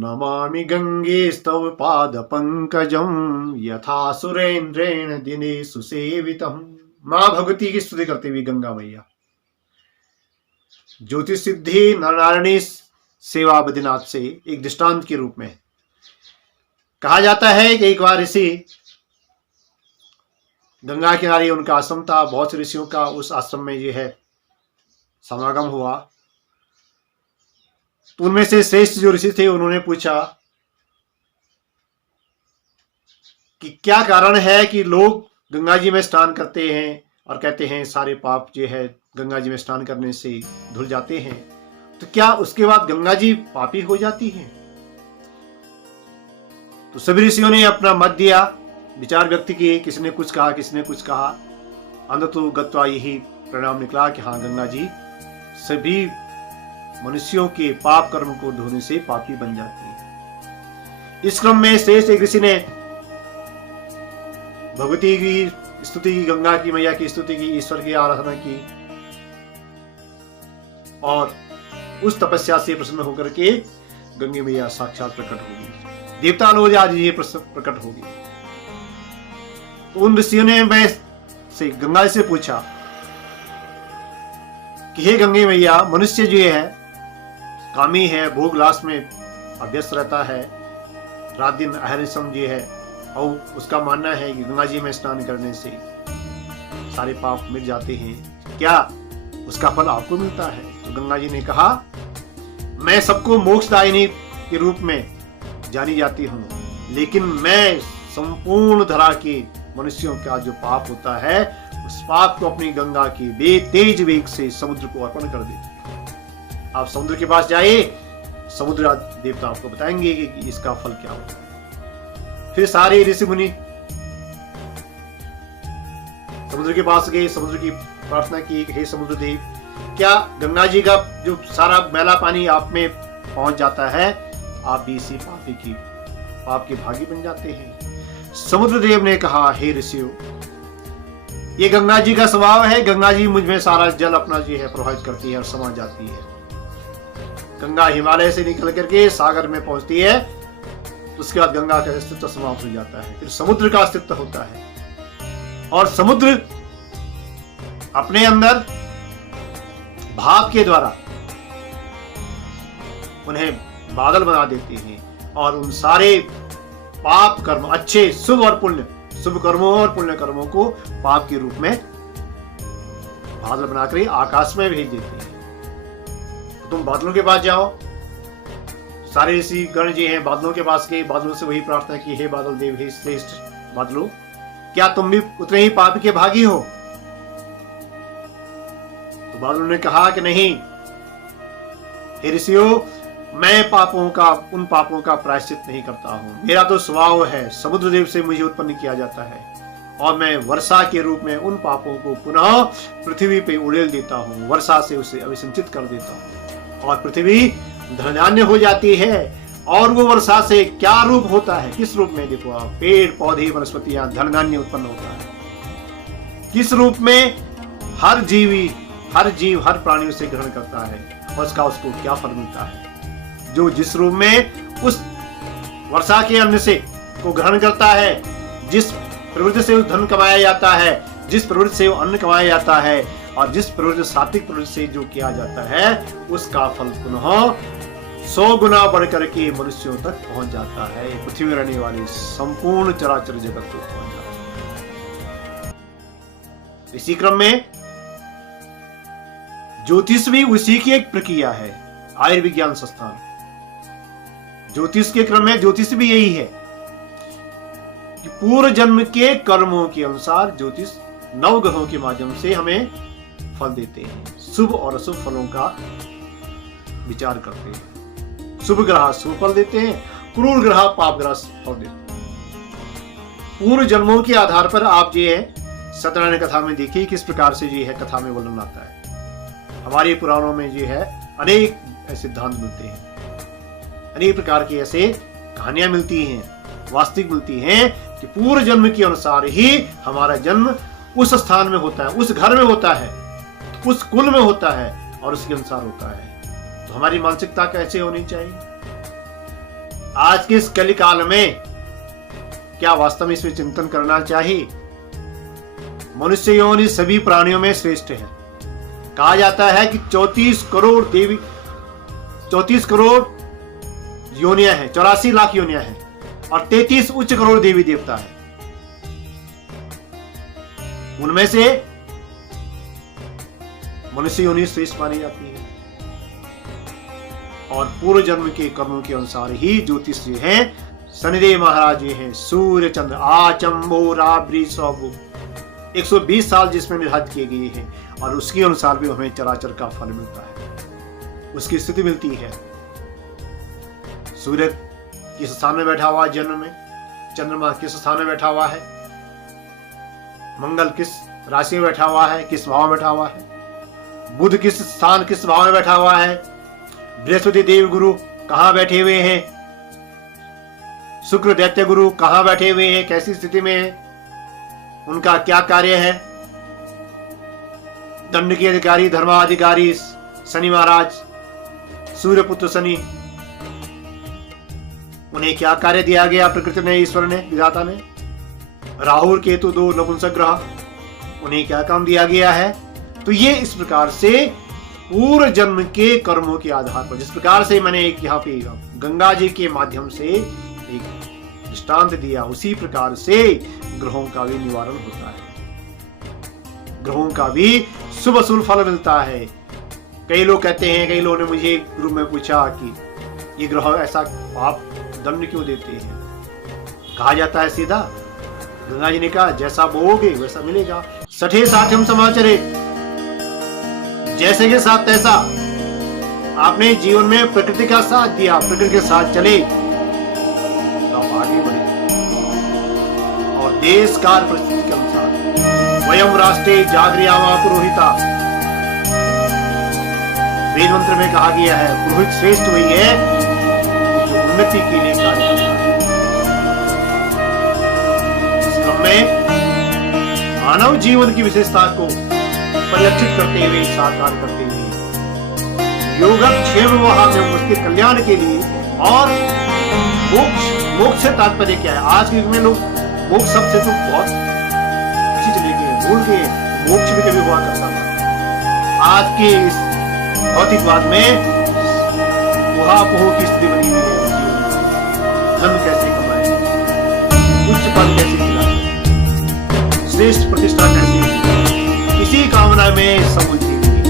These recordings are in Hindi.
नमामि गंगे स्तव पाद पंकजम यथा सुरेंद्रेण दिने सुसेवितम। मां भगवती की स्तुति करती हुई गंगा मैया ज्योतिष सिद्धि नारायणी सेवा बद्रीनाथ से एक दृष्टांत के रूप में कहा जाता है कि एक बार ऋषि गंगा किनारे उनका आश्रम था, बहुत से ऋषियों का उस आश्रम में जो है समागम हुआ। तो उनमें से श्रेष्ठ जो ऋषि थे उन्होंने पूछा कि क्या कारण है कि लोग गंगा जी में स्नान करते हैं और कहते हैं सारे पाप जो है गंगा जी में स्नान करने से धुल जाते हैं, तो क्या उसके बाद गंगा जी पापी हो जाती है? तो सभी ऋषियों ने अपना मत दिया, विचार व्यक्त किए, किसी ने कुछ कहा, किसी ने कुछ कहा। अंततः गत्वा यही परिणाम निकला कि हाँ, गंगा जी सभी मनुष्यों के पाप कर्म को धोने से पापी बन जाती है। इस क्रम में श्रेष्ठ एक ऋषि ने भगवती की स्तुति की, गंगा की मैया की स्तुति की, ईश्वर की आराधना की और उस तपस्या से प्रसन्न होकर के गंगे मैया साक्षात प्रकट होगी, देवता लोग आज ये प्रकट होगी। तो उन ऋषियों ने मैं से गंगा से पूछा कि हे गंगे मैया, मनुष्य जो है कामी है, भोग लाश में अभ्यस्त रहता है, रात दिन अहरिशम जो है, और उसका मानना है कि गंगा जी में स्नान करने से सारे पाप मिट जाते हैं, क्या उसका फल आपको मिलता है? तो गंगा जी ने कहा, मैं सबको मोक्षदायिनी के रूप में जानी जाती हूँ, लेकिन मैं संपूर्ण धरा के मनुष्यों का जो पाप होता है उस पाप को अपनी गंगा के तेज वेग से समुद्र को अर्पण कर देती हूँ। आप समुद्र के पास जाइए, समुद्र देवता आपको बताएंगे कि इसका फल क्या होता है। फिर सारे ऋषि मुनि समुद्र के पास गए, समुद्र की प्रार्थना की, हे समुद्र देव, क्या गंगा जी का जो सारा मैला पानी आप में पहुंच जाता है, आप भी इसी पाप के भागी बन जाते हैं? समुद्र देव ने कहा, हे ऋषियों, ये गंगा जी का स्वभाव है, गंगा जी मुझ में सारा जल अपना जो है प्रवाहित करती है और समा जाती है। गंगा हिमालय से निकल करके सागर में पहुंचती है, उसके बाद गंगा का अस्तित्व समाप्त हो जाता है, फिर समुद्र का अस्तित्व होता है। और समुद्र अपने अंदर भाप के द्वारा उन्हें बादल बना देती हैं और उन सारे पाप कर्म, अच्छे शुभ और पुण्य, शुभ कर्मों और पुण्य कर्मों को पाप के रूप में बादल बनाकर आकाश में भेज देती है। तुम बादलों के पास जाओ, सारे ऋषि गण जी हैं, बादलों के पास गए, बादलों से वही प्रार्थना की, हे बादल देव, हे श्रेष्ठ बादलों, क्या तुम भी उतने ही पाप के भागी हो? तो बादलों ने कहा कि नहीं, हे ऋषियों, मैं उन पापों का प्रायश्चित नहीं करता हूं। मेरा तो स्वभाव है, समुद्र देव से मुझे उत्पन्न किया जाता है और मैं वर्षा के रूप में उन पापों को पुनः पृथ्वी पे उड़ेल देता हूं, वर्षा से उसे अभिसंचित कर देता हूं और पृथ्वी धनधान्य हो जाती है। और वो वर्षा से क्या रूप होता है, किस रूप में? देखो आप, पेड़ पौधे वनस्पतियां, धनधान्य उत्पन्न होता है। किस रूप में? हर जीव हर प्राणी उसे ग्रहण करता है और उसको क्या फल मिलता है? जो जिस रूप में उस वर्षा के अन्न से को ग्रहण करता है, जिस प्रवृत्ति से धन कमाया जाता है, जिस प्रवृत्ति से अन्न कमाया जाता है और जिस प्रवृत्ति सात्विक प्रवृत्ति से जो किया जाता है, उसका फल पुनः 100 गुना बढ़कर के मनुष्यों तक पहुंच जाता है, पृथ्वी में रहने वाली संपूर्ण चराचर जगत को पहुंच जाता है। इसी क्रम में ज्योतिष भी उसी की एक प्रक्रिया है। आयुर्विज्ञान संस्थान ज्योतिष के क्रम में ज्योतिष भी यही है कि पूर्व जन्म के कर्मों के अनुसार ज्योतिष 9 ग्रहों के माध्यम से हमें फल देते हैं, शुभ और अशुभ फलों का विचार करते हैं। शुभ ग्रह शुभ फल देते हैं, क्रूर ग्रह पाप ग्रह फल देते हैं। पूर्व जन्मों के आधार पर आप जो है सत्यनारायण कथा में देखिए किस प्रकार से जो है कथा में वर्णन आता है। हमारे पुराणों में जो है अनेक ऐसे सिद्धांत मिलते हैं, अनेक प्रकार की ऐसे कहानियां मिलती हैं, वास्तविक मिलती हैं कि पूर्व जन्म के अनुसार ही हमारा जन्म उस स्थान में होता है, उस घर में होता है, उस कुल में होता है और उसके अनुसार होता है। तो हमारी मानसिकता कैसे होनी चाहिए? आज के इस कलिकाल में क्या वास्तव में इसमें चिंतन करना चाहिए? मनुष्य योनि सभी प्राणियों में श्रेष्ठ है। कहा जाता है कि 34 करोड़ देवी, 34 करोड़ योनियां हैं, 84 लाख योनियां हैं और 33 उच्च करोड़ देवी देवता है। उनमें से मनुष्य योनि श्रेष्ठ मानी जाती है और पूर्व जन्म के कर्मों के अनुसार ही ज्योतिष हैं। शनिदेव महाराज जी हैं, सूर्य चंद्र आचंबो राब्री सौबो 120 साल जिसमें निर्धारित किए गए हैं और उसके अनुसार भी हमें चराचर का फल मिलता है, उसकी स्थिति मिलती है। सूर्य किस स्थान में बैठा हुआ है जन्म में, चंद्रमा किस स्थान में बैठा हुआ है, मंगल किस राशि में बैठा हुआ है, किस भाव में बैठा हुआ है, बुध किस स्थान किस भाव में बैठा हुआ है, बृहस्पति देव गुरु कहां बैठे हुए हैं, शुक्र दैत्य गुरु कहां बैठे हुए हैं, कैसी स्थिति में है, उनका क्या कार्य है, दंड के अधिकारी धर्माधिकारी शनि महाराज, सूर्य पुत्र शनि, उन्हें क्या कार्य दिया गया प्रकृति ने, ईश्वर ने, विधाता ने। राहु केतु 2 नपुंसक ग्रह, उन्हें क्या काम दिया गया है। तो ये इस प्रकार से पूर्व जन्म के कर्मों के आधार पर, जिस प्रकार से मैंने एक यहाँ पे गंगा जी के माध्यम से एक दृष्टांत दिया, उसी प्रकार से ग्रहों का भी निवारण होता है, ग्रहों का भी शुभ अशुभ फल मिलता है। कई लोग कहते हैं, कई लोगों ने मुझे ग्रुप में पूछा कि ये ग्रह ऐसा पाप दंड क्यों देते हैं। कहा जाता है सीधा, गंगा जी ने कहा जैसा बोओगे वैसा मिलेगा। सठे साठ्यम समाचरे, जैसे के साथ तैसा। आपने जीवन में प्रकृति का साथ दिया, प्रकृति के साथ चले तो आप आगे बढ़े और देश काल परिस्थिति के अनुसार वयम राष्ट्रे जागृयामा पुरोहिता, वेद मंत्र में कहा गया है पुरोहित श्रेष्ठ वही है जो उन्नति के लिए कार्य करता है। इस क्रम में मानव जीवन की विशेषता को परिलक्षित करते हुए, साकार करते हुए योगक्षेम में उसके कल्याण के लिए और मोक्ष से तात्पर्य क्या है। आज के युग में लोग मोक्ष शब्द से तो बहुत किसी चले गए, भूल गए मोक्ष भी कभी हुआ करता था। आज के इस भौतिकवाद में उहापोह की स्थिति बनी हुई है। धन कैसे कमाए, उच्च पद कैसे दिलाए, श्रेष्ठ प्रतिष्ठा कैसे, इसी कामना में सब उलझी हुई है।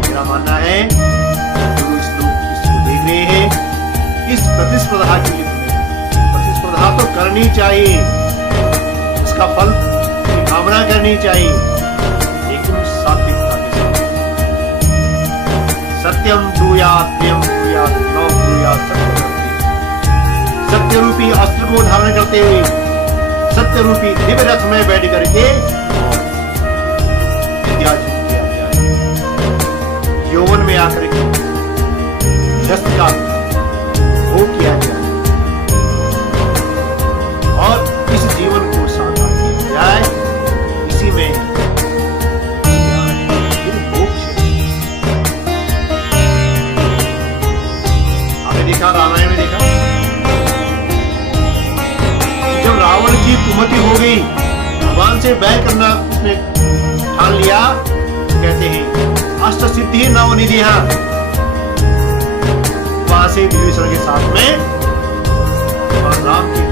मेरा मानना है जो इस लोग इसको देख रहे हैं, इस प्रतिस्पर्धा के लिए प्रतिस्पर्धा तो करनी चाहिए, उसका फल की कामना करनी चाहिए, लेकिन सात्विकता के साथ। सत्यम ब्रूयात् प्रियम ब्रूयात् न ब्रूयात् सत्यम। सत्य रूपी अस्त्र को धारण करते हुए सत्य रूपी दिव्य रथ में बैठ करके यौवन में आकर के रस का भोग किया जाए और इस जीवन को साकार किया जाए। इसी में आपने देखा, रामायण में देखा, जब रावण की कुमति हो गई, भगवान से बैर करना उसने ठान लिया, कहते हैं अष्ट सिद्धि नवनिधि, वहां से विभीषण के साथ में राम की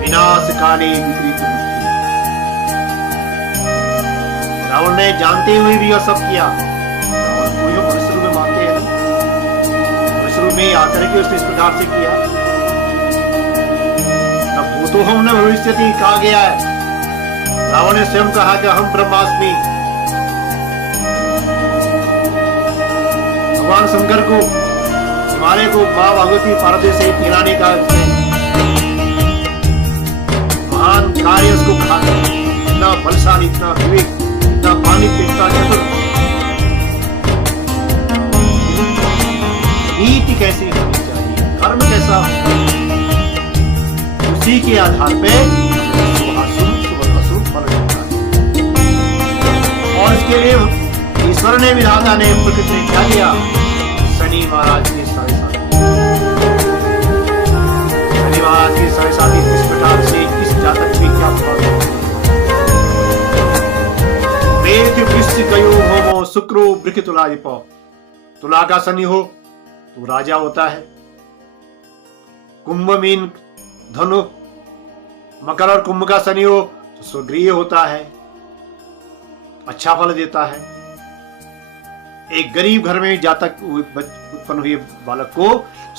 विनाश काले विपरीत बुद्धि। रावण ने जानते हुए भी यह सब किया। रावण को जो मनुष्य रूप में मानते हैं, मनुष्य रूप में आकर के उसने इस प्रकार से किया, तब वो तो हमने भविष्य कहा गया है। रावण ने स्वयं कहा कि हम ब्रह्मास्मि। भगवान शंकर को, हिमालय को मां भगवती पार्वती से पिलाने का महान कार्य उसको खाकर, इतना बलशाली, इतना विवेक, इतना पांडित्य, इतना चतुर, नीति कैसी होनी चाहिए, कर्म कैसा, उसी के आधार पे और इसके लिए ईश्वर ने, विधाता ने, प्रकृति ने क्या किया? शनि महाराज की साढ़े साथी, शनि महाराज की साढ़े साथी किस प्रकार से इस जातक की क्या फल? वेद वृश्चिक होमो शुक्रो वृक्ष तुलाधिपो। तुला का शनि हो तो राजा होता है, कुंभ मीन धनु, मकर और कुंभ का शनि हो तो स्वर्गीय होता है, अच्छा फल देता है। एक गरीब घर में जातक उत्पन्न हुए बालक को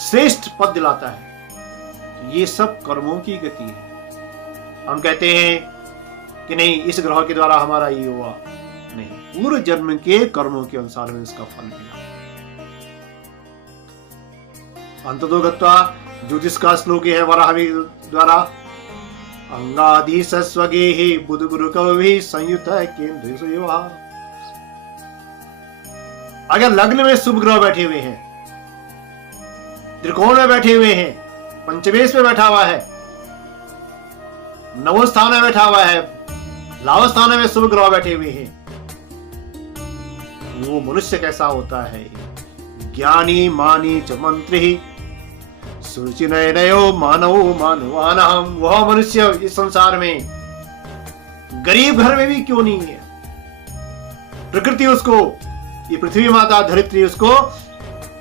श्रेष्ठ पद दिलाता है। ये सब कर्मों की गति है। हम कहते हैं कि नहीं, इस ग्रह के द्वारा हमारा ये हुआ, नहीं, पूर्व जन्म के कर्मों के अनुसार में इसका फल मिला। अंततो गत्वा ज्योतिष का श्लोक है वराहवि द्वारा, अंगादि सस्वगे ही बुध गुरु कवि संयुक्त केंद्र। अगर लग्न में शुभ ग्रह बैठे हुए हैं, त्रिकोण में बैठे हुए हैं, पंचमेश में बैठा हुआ है, नवम स्थान में बैठा हुआ है, लाभ स्थान में शुभ ग्रह बैठे हुए हैं, वो मनुष्य कैसा होता है? ज्ञानी मानी च मंत्री सुरुचि नयो मानव मानवानाम। वह मनुष्य इस संसार में गरीब घर में भी क्यों नहीं है, प्रकृति उसको, ये पृथ्वी माता धरित्री उसको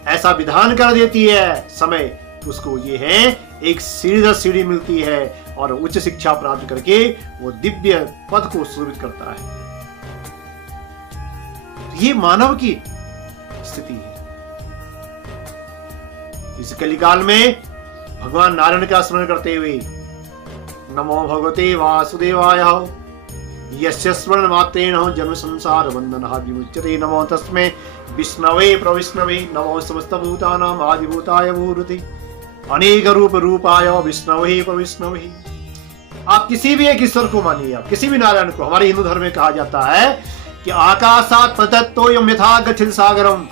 ऐसा विधान कर देती है, समय उसको ये है एक सीढ़ी दर सीढ़ी मिलती है और उच्च शिक्षा प्राप्त करके वो दिव्य पद को सुरक्षित करता है। ये मानव की स्थिति है। इस कलिकाल में भगवान नारायण का स्मरण करते हुए नमो भगवते वासुदेवाय यस्य स्मरण मात्रेण जन्म संसार बंधनः विमुच्यते। नमो तस्मै विष्णवे प्रविष्णवे नमो समस्त भूतानां आदिभूताय भूरुते अनेक रूप रूपाय विष्णवे प्रविष्णवे। आप किसी भी एक ईश्वर को मानिए, आप किसी भी नारायण को। हमारे हिंदू धर्म में कहा जाता है कि आकाशात् प्रदत्तोऽयं यथा गच्छति सागरम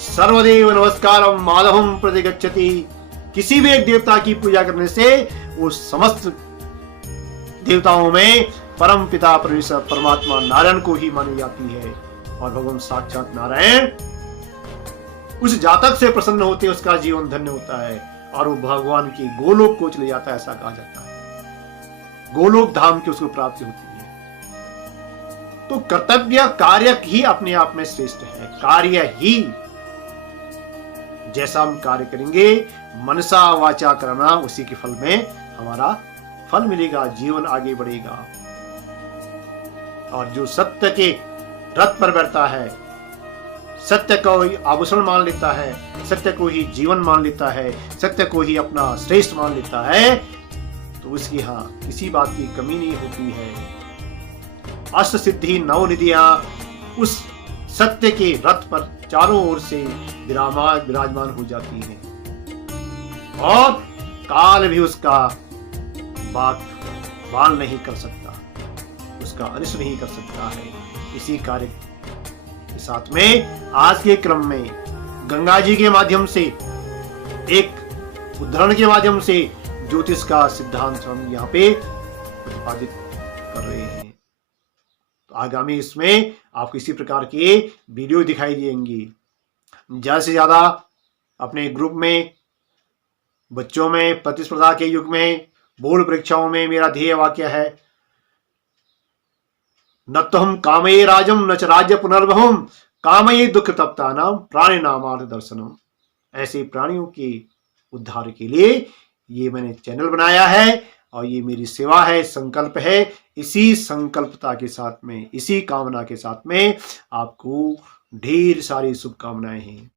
सर्वदेव नमस्कारम माधवम प्रति गच्छति। किसी भी एक देवता की पूजा करने से वो समस्त देवताओं में परम पिता परमात्मा नारायण को ही मानी जाती है। और भगवान साक्षात नारायण उस जातक से प्रसन्न होते उसका जीवन धन्य होता है और वो भगवान की गोलोक को चले जाता है, ऐसा कहा जाता है। गोलोक धाम की उसको प्राप्ति होती है। तो कर्तव्य कार्य ही अपने आप में श्रेष्ठ है। कार्य ही जैसा हम कार्य करेंगे मनसा वाचा करना, उसी के फल में हमारा फल मिलेगा, जीवन आगे बढ़ेगा। और जो सत्य के रथ पर बैठता है, सत्य को ही आभूषण मान लेता है, सत्य को ही जीवन मान लेता है, सत्य को ही अपना श्रेष्ठ मान लेता है, तो उसकी यहाँ किसी बात की कमी नहीं होती है। अष्ट सिद्धि नौ निधियां उस सत्य के रथ पर चारों ओर से विराजमान हो जाती हैं और काल भी उसका बाल नहीं कर सकता, उसका अनिष्ट नहीं कर सकता है। इसी कार्य के साथ में आज के क्रम में गंगा जी के माध्यम से, एक उदाहरण के माध्यम से ज्योतिष का सिद्धांत हम यहाँ पे प्रतिपादित कर रहे हैं। तो आगामी इसमें आपको इसी प्रकार के वीडियो दिखाई देंगी। ज्यादा से ज्यादा अपने ग्रुप में, बच्चों में, प्रतिस्पर्धा के युग में, बोर्ड परीक्षाओं में मेरा ध्येय वाक्य है, न तो हम कामये राजम न च राज्य पुनर्भवम कामये दुख तप्ता नाम प्राणी नामार्थ दर्शनम। ऐसे प्राणियों के उद्धार के लिए ये मैंने चैनल बनाया है और ये मेरी सेवा है, संकल्प है। इसी संकल्पता के साथ में, इसी कामना के साथ में आपको ढेर सारी शुभकामनाएं हैं।